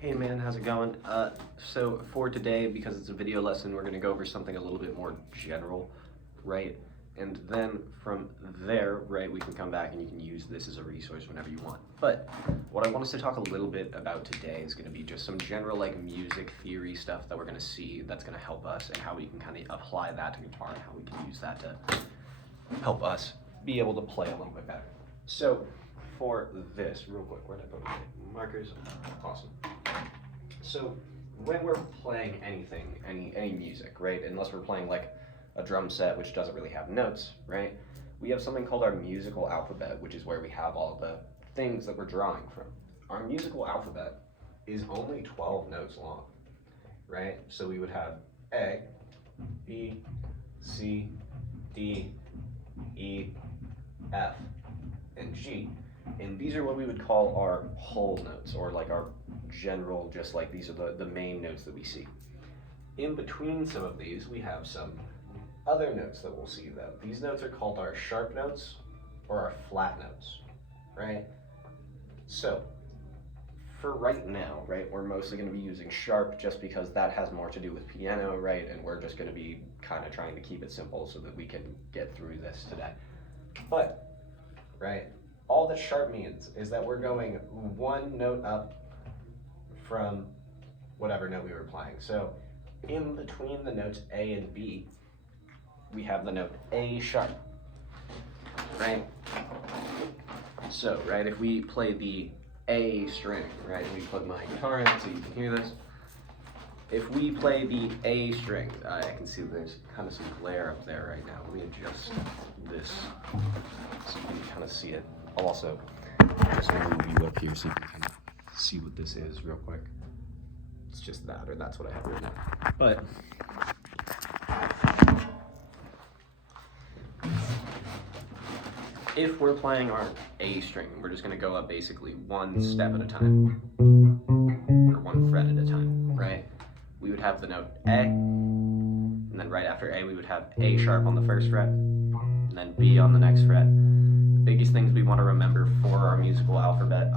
Hey man, how's it going? So for today, because it's a video lesson, we're gonna go over something a little bit more general, right? And then from there, right, we can come back and you can use this as a resource whenever you want. But what I want us to talk a little bit about today is gonna be just some general like music theory stuff that we're gonna see that's gonna help us and how we can kind of apply that to guitar and how we can use that to help us be able to play a little bit better. So for this, real quick, where did I put my markers? Awesome. So when we're playing anything, any music, right? Unless we're playing like a drum set, which doesn't really have notes, right? We have something called our musical alphabet, which is where we have all the things that we're drawing from. Our musical alphabet is only 12 notes long, right? So we would have A, B, C, D, E, F, and G. And these are what we would call our whole notes, or like our general, just like these are the main notes that we see. In between some of these, we have some other notes that we'll see though. These notes are called our sharp notes or our flat notes, right? So for right now, right, we're mostly going to be using sharp just because that has more to do with piano, right? And we're just going to be kind of trying to keep it simple so that we can get through this today. But, right, all that sharp means is that we're going one note up from whatever note we were playing. So in between the notes A and B, we have the note A sharp, right? So, right, if we play the A string, right, let me plug my guitar in so you can hear this. If we play the A string, I can see there's kind of some glare up there right now. Let me adjust this so you can kind of see it. I'll also just move you up here so you can kind of see what this is real quick. It's just that, or that's what I have right now. But if we're playing our A string, we're just going to go up basically one step at a time, or one fret at a time, right? We would have the note A, and then right after A, we would have A sharp on the first fret, and then B on the next fret. The biggest things we want to remember for our musical alphabet,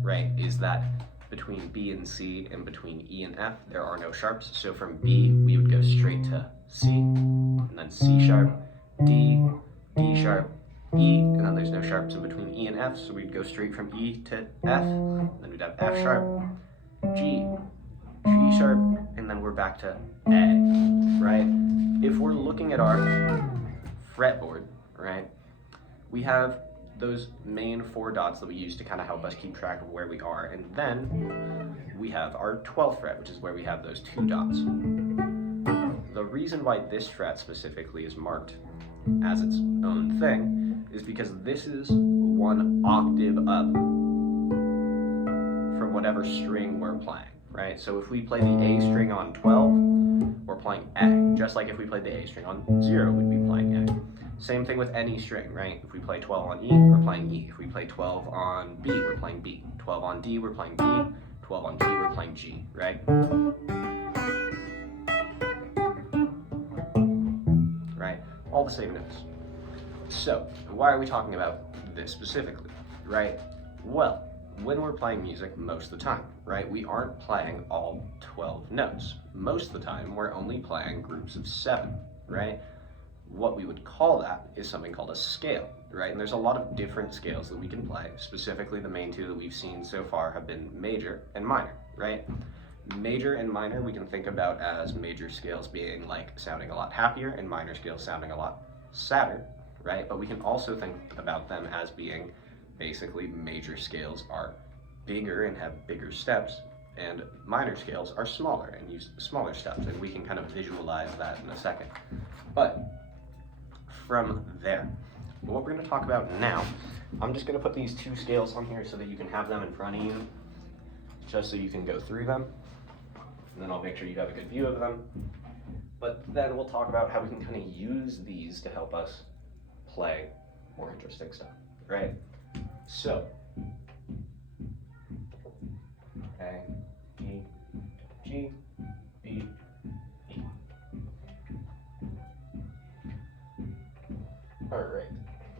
right, is that between B and C and between E and F, there are no sharps. So from B, we would go straight to C, and then C sharp, D, D sharp, E, and then there's no sharps in between E and F, so we'd go straight from E to F, then we'd have F sharp, G, G sharp, and then we're back to A, right? If we're looking at our fretboard, right, we have those main 4 dots that we use to kind of help us keep track of where we are, and then we have our 12th fret, which is where we have those 2 dots. The reason why this fret specifically is marked as its own thing is because this is 1 octave up from whatever string we're playing, right? So if we play the A string on 12, we're playing A, just like if we played the A string on 0, we'd be playing A. Same thing with any string, right? If we play 12 on E, we're playing E. If we play 12 on B, we're playing B. 12 on D, we're playing D. 12 on G, we're playing G, right? Right? All the same notes. So, why are we talking about this specifically, right? Well, when we're playing music most of the time, right, we aren't playing all 12 notes. Most of the time, we're only playing groups of 7, right? What we would call that is something called a scale, right? And there's a lot of different scales that we can play. Specifically, the main 2 that we've seen so far have been major and minor, right? Major and minor we can think about as major scales being like sounding a lot happier and minor scales sounding a lot sadder, right? But we can also think about them as being basically major scales are bigger and have bigger steps, and minor scales are smaller and use smaller steps, and we can kind of visualize that in a second. But from there, what we're going to talk about now, I'm just going to put these 2 scales on here so that you can have them in front of you, just so you can go through them, and then I'll make sure you have a good view of them. But then we'll talk about how we can kind of use these to help us play more interesting stuff, right? So, A, E, G, B, E. All right,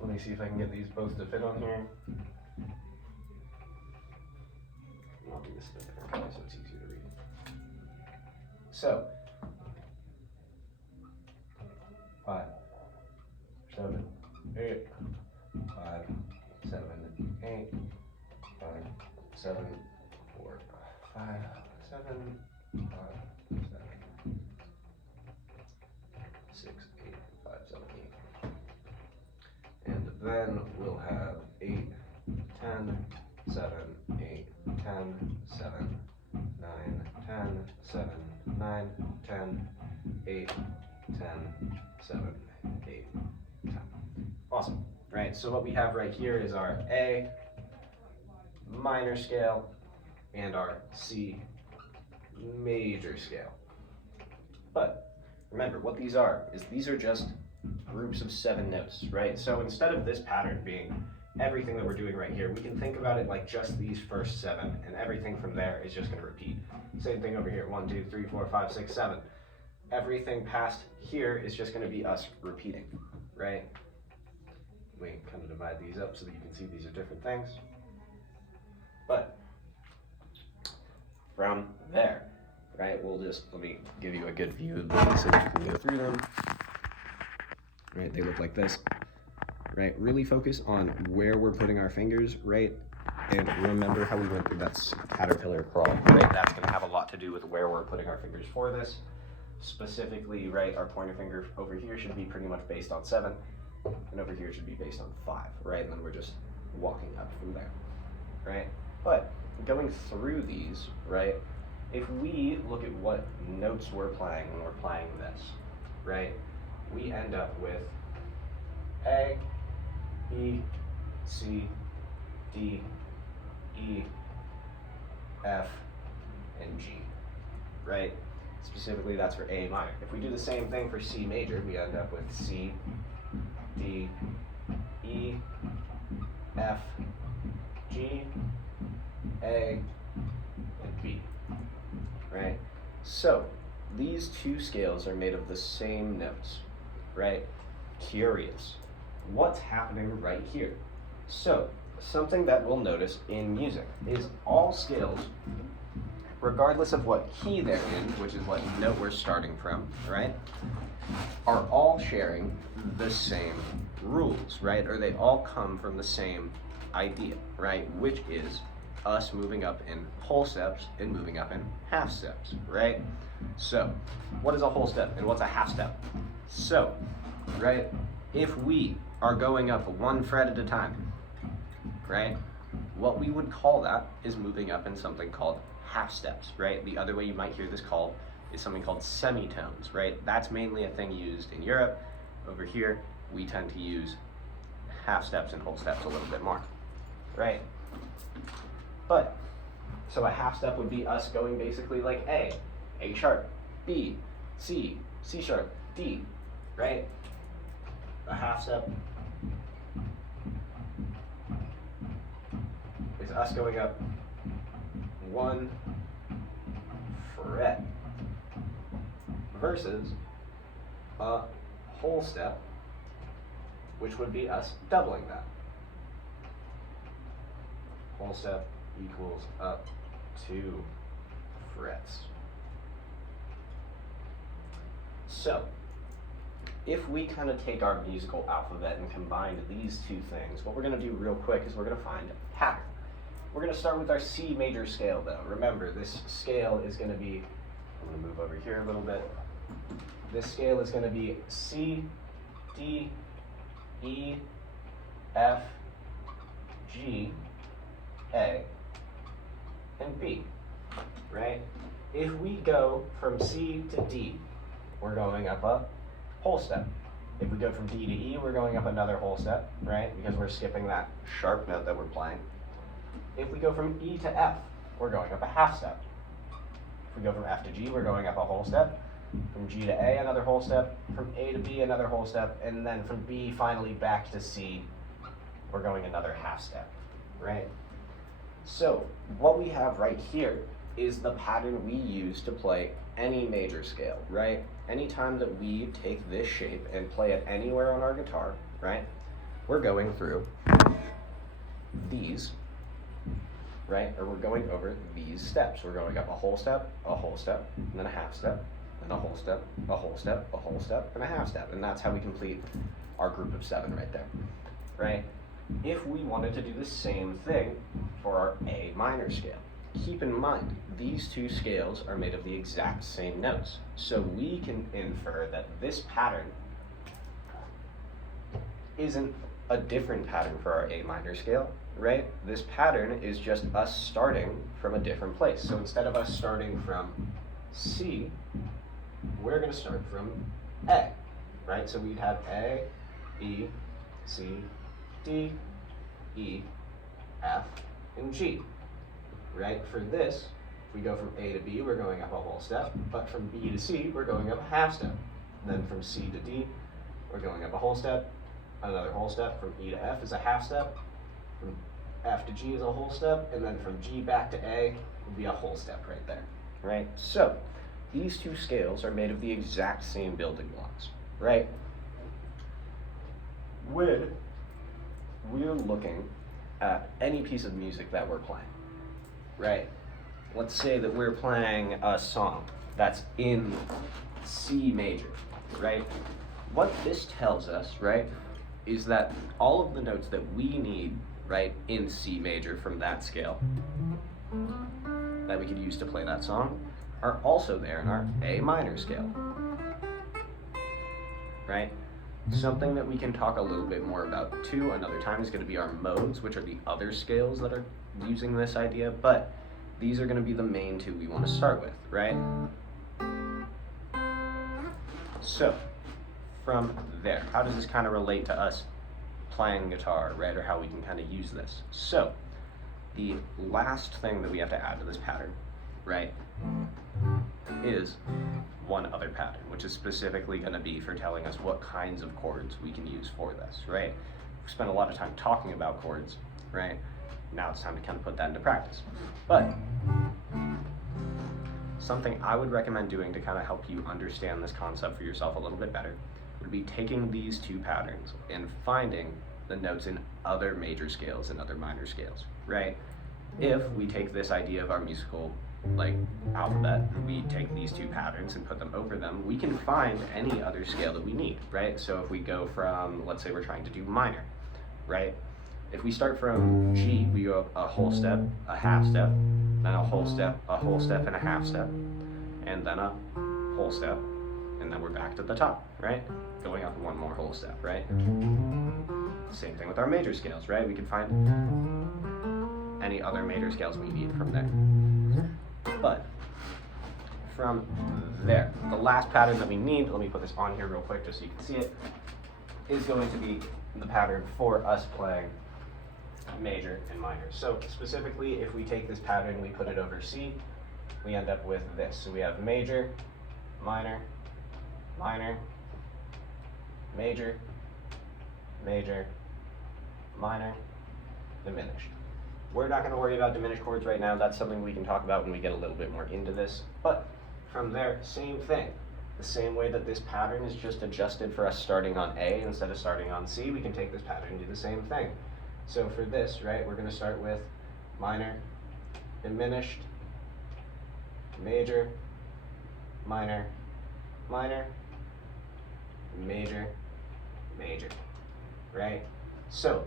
let me see if I can get these both to fit on here. Come on. do this in a different color so it's easier to read. So, 5, 7, 8, 5, 7, 8, 5, 7, 4, 5, 7, 5, 7, 6, 8, 5, 7, 8. And then we'll have 8, 10, 7, 8, 10, 7, 9, 10, 7, 9, 10, 8, 10, 7, 8, 10. Awesome, right? So what we have right here is our A minor scale and our C major scale. But remember, what these are just groups of 7 notes, right? So instead of this pattern being everything that we're doing right here, we can think about it like just these first 7, and everything from there is just going to repeat. Same thing over here, 1, 2, 3, 4, 5, 6, 7. Everything past here is just going to be us repeating, right? We kind of divide these up so that you can see these are different things. But from there, right, let me give you a good view of these so you can go through them. Right, they look like this. Right, really focus on where we're putting our fingers, right? And remember how we went through that caterpillar crawl, right? That's going to have a lot to do with where we're putting our fingers for this. Specifically, right, our pointer finger over here should be pretty much based on 7, and over here should be based on 5, right? And then we're just walking up from there, right? But going through these, right, if we look at what notes we're playing when we're playing this, right, we end up with A, E, C, D, E, F, and G, right? Specifically, that's for A minor. If we do the same thing for C major, we end up with C, D, E, F, G, A, and B, right? So these 2 scales are made of the same notes, right? Curious. What's happening right here? So something that we'll notice in music is all scales, regardless of what key they're in, which is what note we're starting from, right, are all sharing the same rules, right? Or they all come from the same idea, right? Which is us moving up in whole steps and moving up in half steps, right? So what is a whole step and what's a half step? So, right, if we are going up 1 fret at a time, right, what we would call that is moving up in something called half steps, right? The other way you might hear this called is something called semitones, right? That's mainly a thing used in Europe. Over here, we tend to use half steps and whole steps a little bit more, right? But, so a half step would be us going basically like A sharp, B, C, C sharp, D, right? A half step is us going up 1 fret versus a whole step, which would be us doubling that. Whole step equals up 2 frets. So, if we kind of take our musical alphabet and combine these 2 things, what we're going to do real quick is we're going to find a pattern. We're going to start with our C major scale though. Remember, this scale is going to be, I'm going to move over here a little bit. This scale is going to be C, D, E, F, G, A, and B, right? If we go from C to D, we're going up a whole step. If we go from D to E, we're going up another whole step, right? Because we're skipping that sharp note that we're playing. If we go from E to F, we're going up a half step. If we go from F to G, we're going up a whole step. From G to A, another whole step. From A to B, another whole step. And then from B, finally back to C, we're going another half step, right? So what we have right here is the pattern we use to play any major scale, right? Anytime that we take this shape and play it anywhere on our guitar, right? We're going through these right? Or we're going over these steps. We're going up a whole step, and then a half step, and a whole step, a whole step, a whole step, and a half step. And that's how we complete our group of 7 right there, right? If we wanted to do the same thing for our A minor scale, keep in mind, these 2 scales are made of the exact same notes. So we can infer that this pattern isn't a different pattern for our A minor scale, right? This pattern is just us starting from a different place. So instead of us starting from C, we're going to start from A, right? So we'd have A, E, C, D, E, F, and G, right? For this, if we go from A to B, we're going up a whole step, but from B to C, we're going up a half step. Then from C to D, we're going up a whole step, another whole step. From E to F is a half step, from F to G is a whole step, and then from G back to A would be a whole step right there, right? So these 2 scales are made of the exact same building blocks, right? When we're looking at any piece of music that we're playing, right? Let's say that we're playing a song that's in C major, right? What this tells us, right, is that all of the notes that we need, right, in C major from that scale that we could use to play that song are also there in our A minor scale, right? Something that we can talk a little bit more about too another time is going to be our modes, which are the other scales that are using this idea, but these are going to be the main 2 we want to start with, right? So from there, how does this kind of relate to us playing guitar, right? Or how we can kind of use this? So the last thing that we have to add to this pattern, right, is one other pattern, which is specifically going to be for telling us what kinds of chords we can use for this, right? We've spent a lot of time talking about chords, right? Now it's time to kind of put that into practice. But something I would recommend doing to kind of help you understand this concept for yourself a little bit better would be taking these 2 patterns and finding the notes in other major scales and other minor scales, right? If we take this idea of our musical alphabet, we take these 2 patterns and put them over them, we can find any other scale that we need, right? So if we go from, let's say we're trying to do minor, right? If we start from G, we go up a whole step, a half step, then a whole step, and a half step, and then a whole step, and then we're back to the top, right? Going up 1 more whole step, right? Same thing with our major scales, right? We can find any other major scales we need from there. But from there, the last pattern that we need, let me put this on here real quick just so you can see it, is going to be the pattern for us playing major and minor. So specifically, if we take this pattern, we put it over C, we end up with this. So we have major, minor, minor, major, major, minor, diminished. We're not going to worry about diminished chords right now. That's something we can talk about when we get a little bit more into this. But from there, same thing. The same way that this pattern is just adjusted for us starting on A instead of starting on C, we can take this pattern and do the same thing. So for this, right, we're going to start with minor, diminished, major, minor, minor, major, major, right? So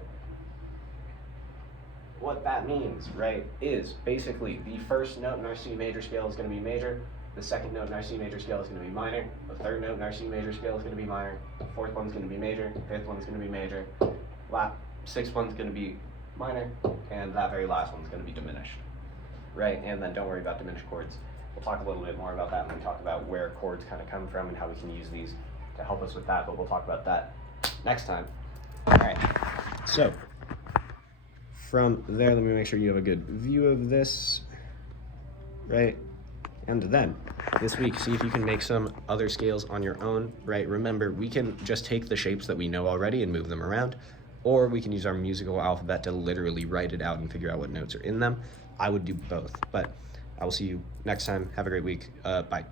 what that means, right, is basically the first note in our C major scale is going to be major, the second note in our C major scale is going to be minor, the third note in our C major scale is going to be minor, the fourth one's going to be major, the fifth one's going to be major, sixth one's going to be minor, and that very last one's going to be diminished, right? And then don't worry about diminished chords. We'll talk a little bit more about that when we talk about where chords kind of come from and how we can use these to help us with that, but we'll talk about that next time. All right, so from there, let me make sure you have a good view of this, right? And then this week, see if you can make some other scales on your own, right? Remember, we can just take the shapes that we know already and move them around, or we can use our musical alphabet to literally write it out and figure out what notes are in them. I would do both, but I will see you next time. Have a great week. Bye.